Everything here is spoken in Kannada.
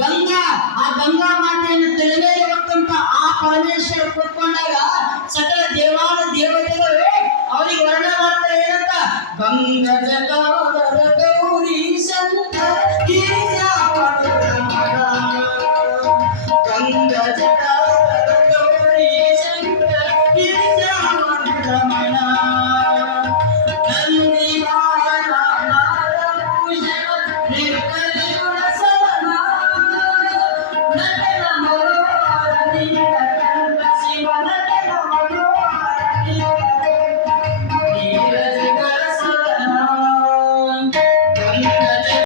ಗಂಗಾ ಆ ಗಂಗಾ ಮಾತೆಯನ್ನು ತಲೆ ಮೇಲೆ ಹೊತ್ತಂತ ಆ ಪರಮೇಶ್ವರ ಕೂತ್ಕೊಂಡಾಗ ಸಕಲ ದೇವಾನ ದೇವತೆಗಳು ಅವರಿಗೆ ವರ್ಣ ಮಾಡ್ತಾರೆ ಏನಂತ ಗಂಗ ಜಟಾಧರ ಗೌರಿ ಶಂಕರ ಗಂಗ ಜಟಾಧರ ಗೌರಿ ಶಂಕರ ರಮಣ ನಂದಿ ಶಿವನ